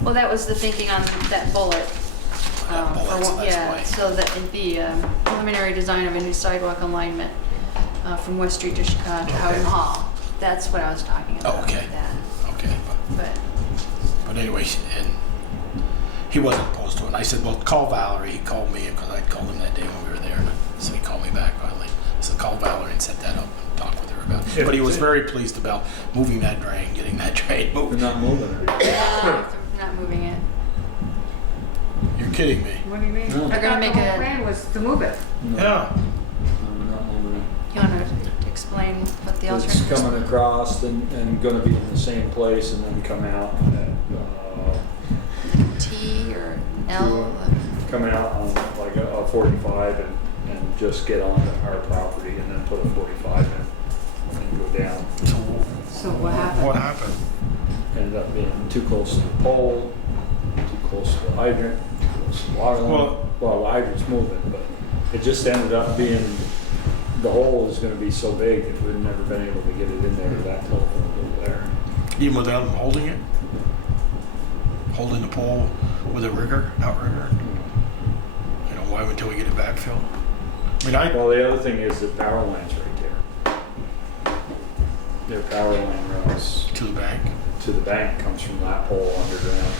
Well, that was the thinking on that bullet. Bullet, so that's why. So that the preliminary design of a new sidewalk alignment from West Street to Chicago to Howden Hall. That's what I was talking about. Oh, okay. That. Okay, But but anyway, and he wasn't opposed to it. And I said, well, call Valerie. He called me because I'd called him that day when we were there. So he called me back finally. I said, call Valerie and set that up and talk with her about. But he was very pleased about moving that drain, getting that drain We're moved. not moving it. Not moving it. You're kidding me. What do you mean? No. I They're gonna thought make the whole a- plan was to move it. No, Yeah. we're not moving it. You want to explain what the It's alternative is? coming across and gonna be in the same place and then come out at, T or L? coming out on like a 45 and just get onto our property and then put a 45 in and go down. So what happened? What happened? Ended up being too close to the pole, too close to the hydrant, too close to the water line. Well, the hydrant's moving, but it just ended up being, the hole is gonna be so big that we've never been able to get it in there to that telephone pole there. Even without them holding it? Holding the pole with a rigger, outrigger? You know, why until we get it backfilled? I mean, Well, the other thing is the power line's right there. Their power line runs to the bank. to the bank, comes from that pole underground.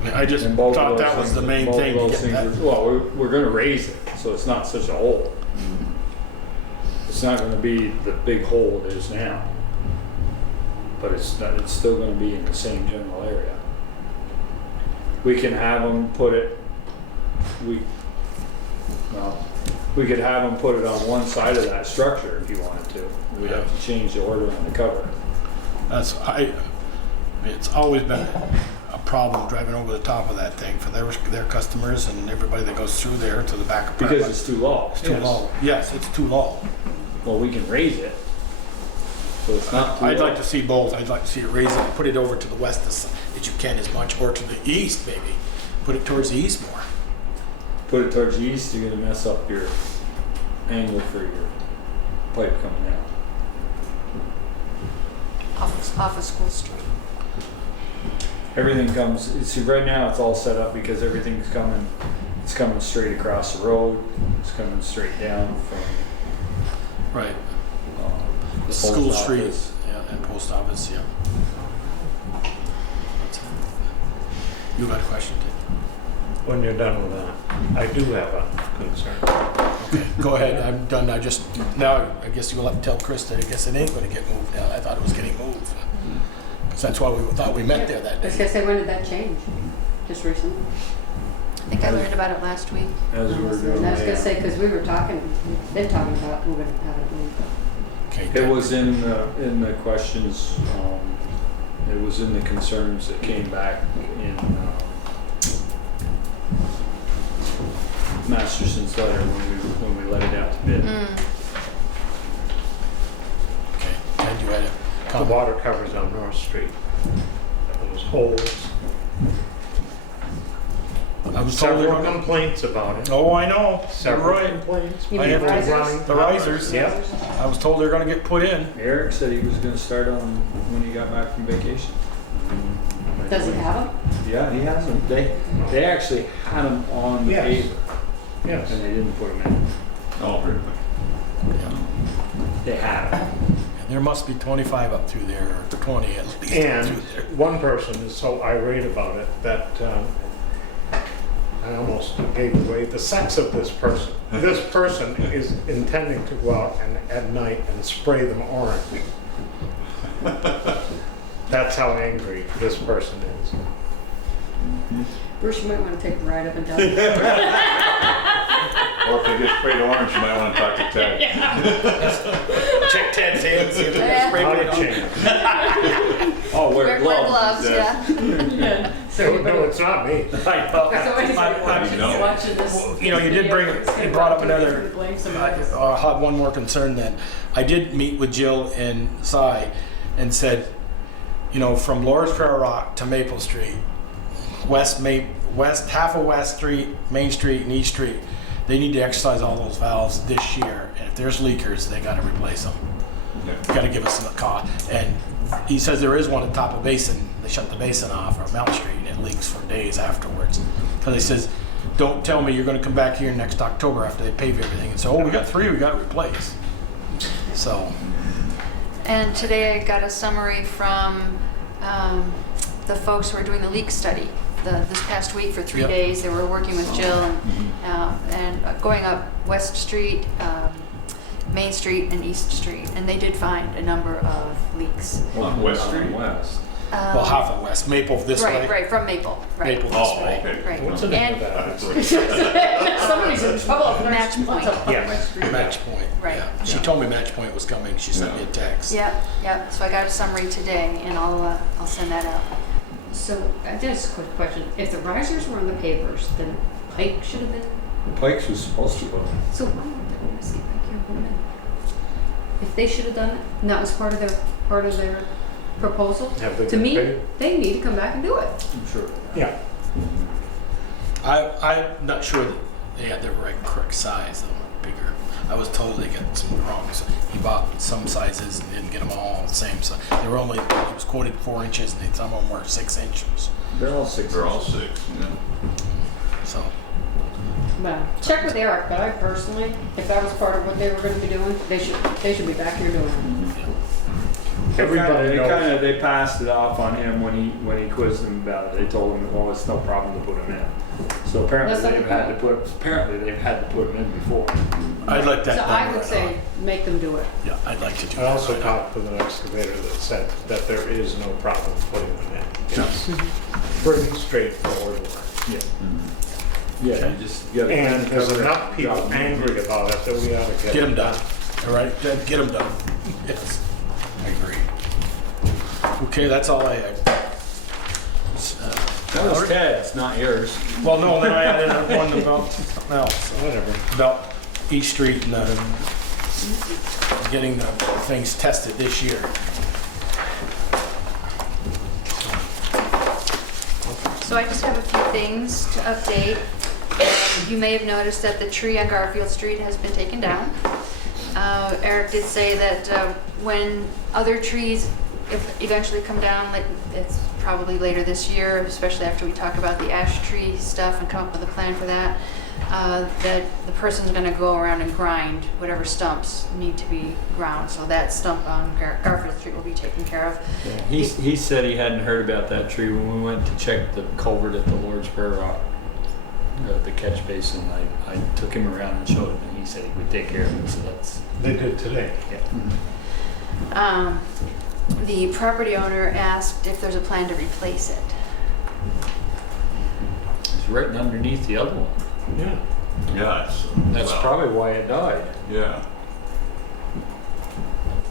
I mean, I just And both of thought those that was things- the main both of thing. to those get things that- are- Well, we're gonna raise it, so it's not such a hole. It's not gonna be the big hole it is now. But it's still gonna be in the same general area. We can have them put it, we could have them put it on one side of that structure if you wanted to. We'd have to change the order on the cover. It's always been a problem driving over the top of that thing for their customers and everybody that goes through there to the back of Because it's too low. It's too low. Yes, it's too low. Well, we can raise it. So it's not too I'd low. like to see both. I'd like to see it raise it, put it over to the west that you can as much, or to the east maybe. Put it towards the east more. Put it towards the east, you're gonna mess up your angle for your pipe coming out. Off of School Street. Everything comes, see, right now it's all set up because everything's coming, it's coming straight across the road, it's coming straight down from, Right. the post School Street. office. Yeah, and post office, yeah. You got a question, Dick? When you're done with that, I do have a concern. Okay, go ahead. I'm done. Now I guess you'll have to tell Krista, I guess it ain't gonna get moved now. I thought it was getting moved. 'Cause that's why we thought we met there that I was day. gonna say, when did that change? Just recently? I think I learned about it last week. As we were doing. And I was gonna the, say, because we were talking, we've been talking about moving, having it moved. Okay. It was in the questions, it was in the concerns that came back in, Masterson's letter when we let it out to bid. Okay. And you had a The comment. water covers on North Street. Those holes. I was told they were Several gonna. complaints about it. Oh, I know. You're Several right. complaints. You I mean have to risers? run The risers. Yeah. I was told they're gonna get put in. Eric said he was gonna start on when he got back from vacation. Does he have them? Yeah, he has them. They actually had them on the Yes. paper Yes. and they didn't put them in. Oh, very good. Yeah. They had them. And there must be 25 up through there, or 20 at least up And through there. one person is so irate about it that I almost gave away the sex of this person. This person is intending to go out and at night and spray them orange. That's how angry this person is. Bruce, you might want to take a ride up and down. Or if they get sprayed orange, you might want to talk to Ted. Check Ted's hands, see if they Yeah. got spray Not paint a on. chance. Oh, Wear gloves, yeah. So you No, it's not me. So anybody's No. watching this. Well, you know, you did bring, you brought up another, Blame somebody else. I have one more concern then. I did meet with Jill and Cy and said, you know, from Lower's Trail Rock to Maple Street, half of West Street, Main Street, and East Street, they need to exercise all those valves this year. And if there's leakers, they gotta replace them. They gotta give us a call. And he says there is one at top of Basin. They shut the basin off, or Mount Street, and it leaks for days afterwards. Because he says, don't tell me you're gonna come back here next October after they pave everything and say, oh, we got 3 we gotta replace. So, And today I got a summary from the folks who are doing the leak study. This past week for 3 Yep. days, they were working with Jill and going up West Street, Main Street and East Street, and they did find a number of leaks. On West Street? West. Well, half of West, Maple this way. Right, from Maple, right. Maple this Oh, way. okay. Right. What's the name of And that? Somebody's in trouble. Match Point. Yeah, Match Point. Right. Yeah. She told me Match Point was coming. She sent me a text. Yep, so I got a summary today, and I'll send that out. So, just a quick question. If the risers were on the pavers, then Pike should have been, Pikes was supposed to go. so why weren't they gonna see Pike here women? If they should have done it, and that was part of their proposal, Have they to been me, paid? they need to come back and do it. I'm sure. Yeah. I'm not sure that they had the correct size, though, bigger. I was told they got some wrong. So he bought some sizes and didn't get them all the same size. They were only, it was quoted 4 inches, and some of them were 6 inches. They're all 6. They're all 6, yeah. So, Well, check with Eric, but I personally, if that was part of what they were gonna be doing, they should be back here doing it. Everybody knows. They passed it off on him when he quizzed them about it. They told him, well, it's no problem to put them in. So apparently That's they've had to put them in before. I'd like that So done I right would say, make them do it. on. Yeah, I'd like to do I that. also right talked with an excavator that said that there is no problem putting them in. It's pretty straightforward work. Yeah. Yeah, Okay. you just gotta. And there's cover it, enough people drop 'em in. angry about it that we ought to now. get Get them done. All right, get them done. Yes, I agree. Okay, that's all I had. That was Ted's, not yours. Well, no, then I added one about something else. Whatever. About East Street and getting the things tested this year. So I just have a few things to update. You may have noticed that the tree on Garfield Street has been taken down. Eric did say that when other trees eventually come down, like it's probably later this year, especially after we talk about the ash tree stuff and come up with a plan for that, that the person's gonna go around and grind whatever stumps need to be ground. So that stump on Garfield Street will be taken care of. Yeah, he said he hadn't heard about that tree when we went to check the culvert at the Lord's Prayer Rock, the catch basin. I took him around and showed him, and he said he would take care of it. So that's They did today. yeah. The property owner asked if there's a plan to replace it. It's written underneath the other one. Yeah. Yeah, it's, That's well, probably why it died. yeah.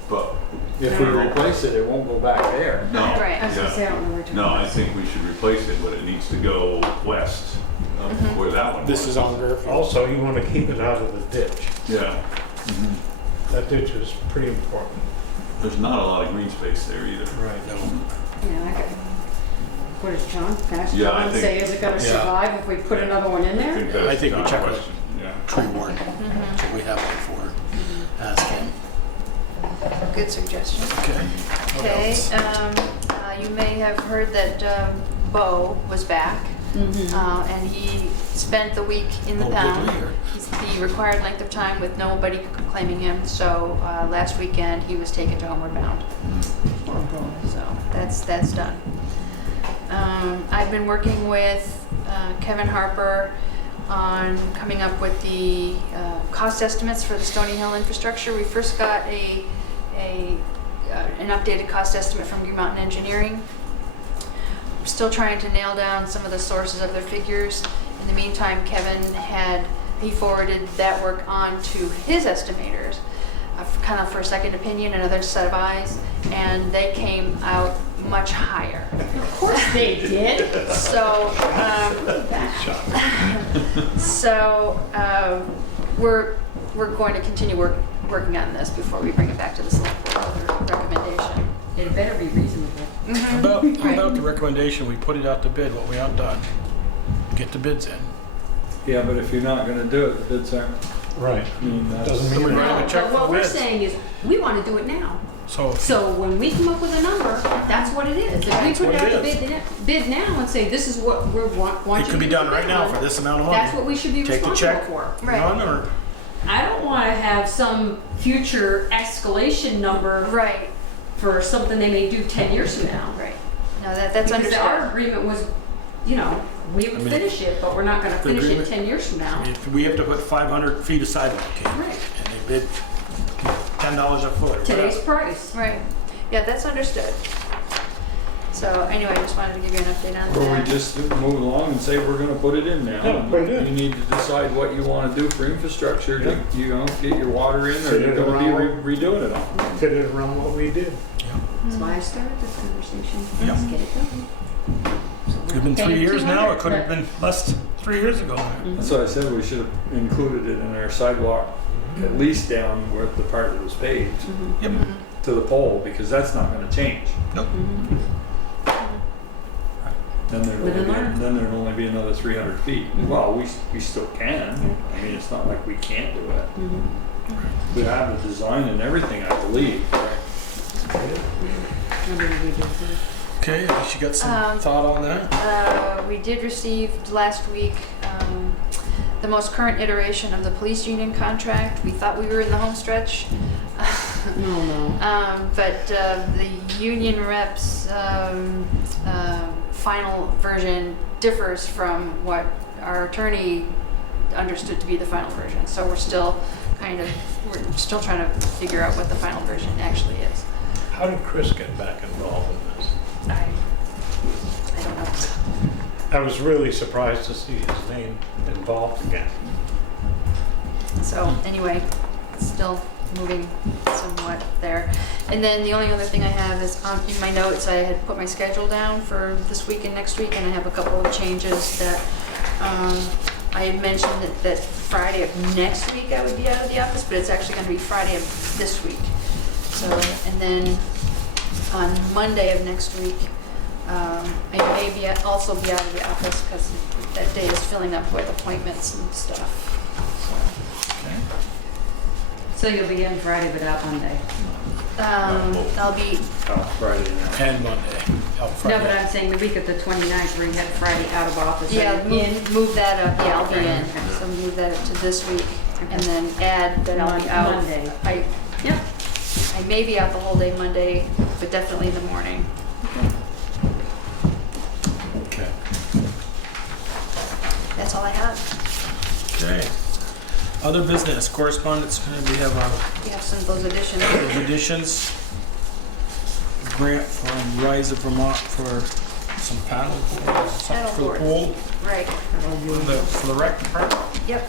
But, If we replace it, it won't go back there. no, Right. I was gonna yeah. say, I don't know where to. No, I think we should replace it, but it needs to go west of where that one was. This is on Garfield. Also, you want to keep it out of the ditch. Yeah. That ditch is pretty important. There's not a lot of green space there either. Right. No. Yeah, I could. What is John? Can I ask Yeah, John I and think- say, is it gonna Yeah. survive if we put another one in I there? think that's I think we not a check with- question. Yeah. Tree warden. Should we have one for? Ask him. Good suggestion. Okay. What Okay, else? you may have heard that Bo was back, and he spent the week in the Oh, pound. did we, or- He's the required length of time with nobody claiming him, so last weekend he was taken to Homeward Bound. So that's done. I've been working with Kevin Harper on coming up with the cost estimates for the Stony Hill infrastructure. We first got an updated cost estimate from Green Mountain Engineering. We're still trying to nail down some of the sources of their figures. In the meantime, Kevin he forwarded that work on to his estimators, kind of for a second opinion, another set of eyes, and they came out much higher. Of course they did. So, we're going to continue working on this before we bring it back to the select board with a recommendation. It better be reasonable. How about the recommendation, we put it out to bid, what we have done? Get the bids in. Yeah, but if you're not gonna do it, the bids aren't. Right. I mean, that's. Doesn't mean We're we're gonna No, check but for what we're bids. saying is, we wanna do it now. So, So when we come up with a number, that's what it is. If we That's put it what out it to bid now and say, this is what we're wanting. it could be done right now for this amount of money. That's what we should be Take the responsible check, for. run, or I don't wanna have some future escalation number Right, for something they may do 10 years from now. right. No, that's Because understood. our agreement was, we would I mean, finish it, but we're not gonna the finish it agreement- 10 years from now. if we have to put 500 feet of sidewalk in, Right. and they bid $10 a foot. or Today's whatever. price. Right. Yeah, that's understood. So anyway, I just wanted to give you an update on Or we that. just move along and say we're gonna put it in now. Yeah, put it in. You need to decide what you wanna do for infrastructure, to, you know, get your water in, or Fit you're it gonna be around. redoing it all. Fit it around what we did. That's why I started this conversation. Yeah. Let's get it done. So It's been we're 3 paying years now, it could have 200, been less 3 years ago. That's why I said we should have included it in our sidewalk, at least down where the part that was paved, Yep. to the pole, because that's not gonna change. Nope. Then there'd only be another 300 feet. Well, we still can. I mean, it's not like we can't do it. We have the design and everything, I believe. Okay, I guess you got some thought on that? We did receive last week the most current iteration of the police union contract. We thought we were in the home stretch. No. But the union reps' final version differs from what our attorney understood to be the final version. So we're still trying to figure out what the final version actually is. How did Chris get back involved in this? I don't know. I was really surprised to see his name involved again. So anyway, still moving somewhat there. And then the only other thing I have is in my notes, I had put my schedule down for this week and next week, and I have a couple of changes that I had mentioned that Friday of next week I would be out of the office, but it's actually going to be Friday of this week. So, and then on Monday of next week, I may also be out of the office because that day is filling up with appointments and stuff. So you'll be in Friday but out Monday? I'll be, Friday night. And Monday. Out No, Friday. but I'm saying the week of the 29th where you had Friday out of office. yeah, Are you in? move that up, yeah, I'll be in. Okay. So move that up to this week and then add that I'll be out. Monday. Yep. I may be out the whole day Monday, but definitely in the morning. Okay. That's all I have. Okay. Other business, correspondence, we have We have some of those additions. those additions. Grant from Rise of Vermont for some paddle boards, something for the Paddle pool, Right, for the rec department. yep.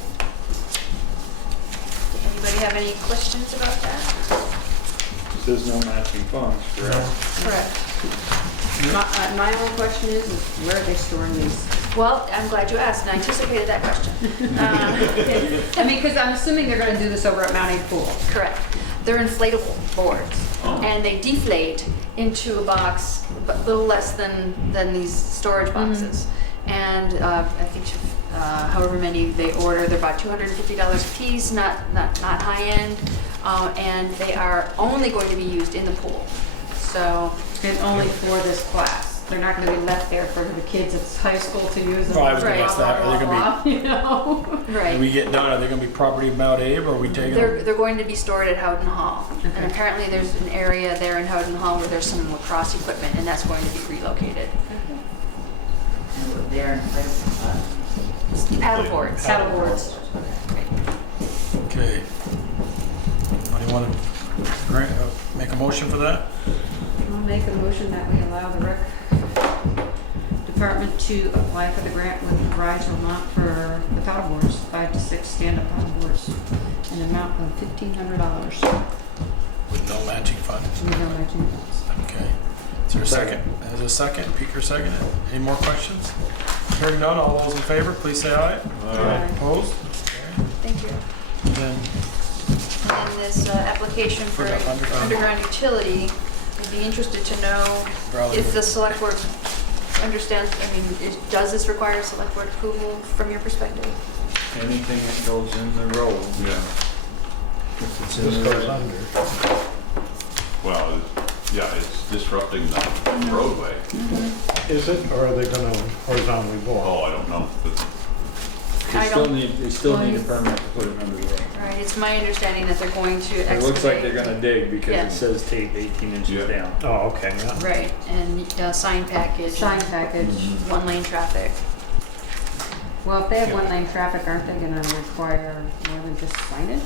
Anybody have any questions about that? There's no matching funds, correct? Correct. My only question is where are they storing these? Well, I'm glad you asked, and I anticipated that question. I mean, because I'm assuming they're going to do this over at Mount A Pool. Correct. They're inflatable boards, and they deflate into a box, but a little less than these storage boxes. And I think however many they order, they're about $250 a piece, not high end, and they are only going to be used in the pool. So And only for this class. They're not going to be left there for the kids at high school to use them. Oh, I was gonna Right. ask that, are they gonna be, You know? when right. we get done, are they gonna be property of Mount Abe, or are we taking them? They're going to be stored at Howden Hall. Okay. And apparently there's an area there in Howden Hall where there's some lacrosse equipment, and that's going to be relocated. They're Paddle boards. Paddle boards. Okay. Anybody wanna make a motion for that? I'll make a motion that we allow the rec department to apply for the grant with Rise Vermont for the paddle boards, 5 to 6 stand-up paddle boards, an amount of $1,500. With no matching funds. We know matching funds. Okay. Is there a second? There's a second. Peeker second. Any more questions? Hearing none, all those in favor, please say aye. Aye. Opposed? Okay. Thank you. Then, And this application for For the underground. underground utility, I'd be interested to know if the select board understands, I mean, does this require select board approval from your perspective? Anything that goes in the road. Yeah. If it's in This the goes road. under. Well, yeah, it's disrupting the roadway. Is it, or are they gonna horizontally bore? Oh, I don't know, but They I still don't- need a permit to put it under the road. Right, it's my understanding that they're going to excavate. It looks like they're gonna dig because Yeah. it says tape 18 inches Yeah. down. Oh, okay, yeah. Right, and sign package. Sign package. One lane traffic. Well, if they have one-lane traffic, aren't they going to require more than just signage?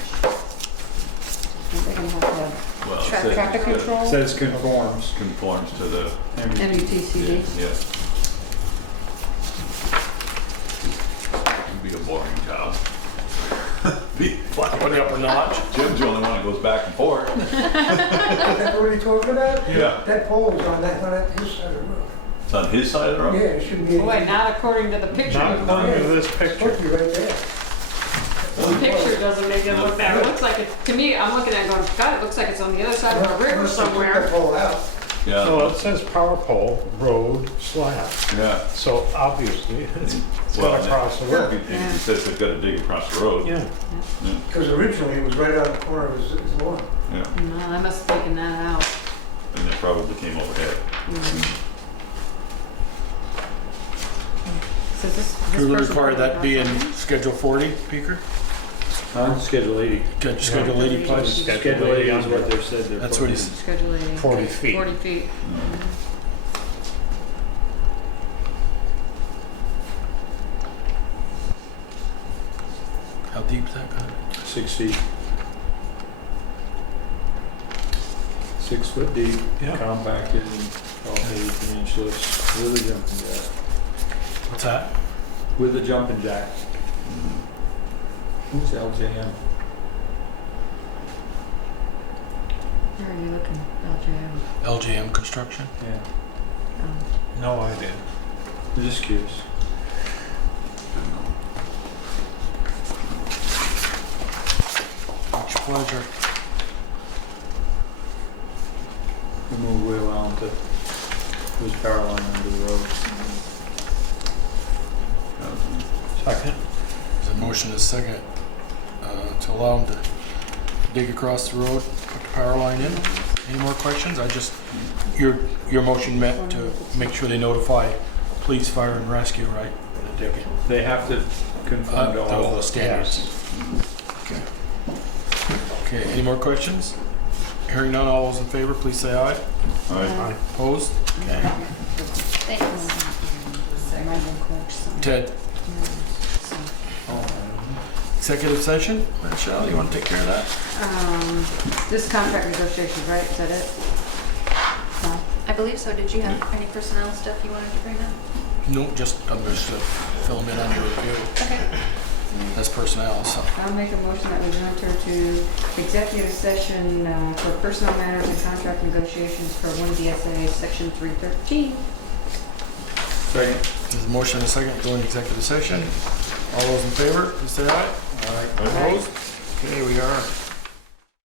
They're gonna have to have Well, it says traffic it's got- control, Says conforms. Conforms to the, MUTCD. yeah. It'd be a boring job. Be- Flap it up a notch. Jim's the only one that goes back and forth. That's what he talking about? Yeah. That pole is on his side of the road. It's on his side of the Yeah, road? it shouldn't be. Boy, not according to the picture. Not according to this It's picture. supposed to be right there. The picture doesn't make it look bad. It looks like it, to me, I'm looking at it going, God, it looks like it's on the other side of a river Unless they took that somewhere. pole out. Yeah, Well, it says power pole, road, slab. yeah. So obviously, it's Well, got to cross the road. He says they've got to dig across the road. Yeah. Because originally it was right on the corner of his lawn. Yeah, No, I must have taken that out. and it probably came overhead. So this Do we person require that be in probably Schedule 40, Peter? Huh? Schedule 80. Schedule 80, Yeah. please. Schedule 80 is what they said they're That's putting what in. he's, Schedule 80. 40 feet. 40 feet. how deep's that going? 6 feet. 6 foot deep, Yeah. compacted, and 12 to 18-inch lifts with a jumping jack. What's that? With a jumping jack. Who's LJM? Where are you looking, LJM? LJM Construction? Yeah, No idea. I'm just curious. It's your pleasure. We move way around to this power line under the road. Second. There's a motion and a second to allow them to dig across the road, put the power line in. Any more questions? Your motion meant to make sure they notify police, fire, and rescue, right? The digging. They have to conform to all All the the standards. Okay. Okay, any more questions? Hearing none, all those in favor, please say aye. All right. Opposed? Okay. Thanks. Ted, executive session? Michelle, you want to take care of that? This contract negotiations, right? Is that it? No? I believe so. Did you have any personnel stuff you wanted to bring up? No, just, I'm just fill them in on your review. Okay. That's personnel, so. I'll make a motion that we enter to executive session for personnel matters and contract negotiations for 1 DSA Section 313. Second. There's a motion and a second to go into executive session. All those in favor, please say aye. Aye. Opposed? Okay, we are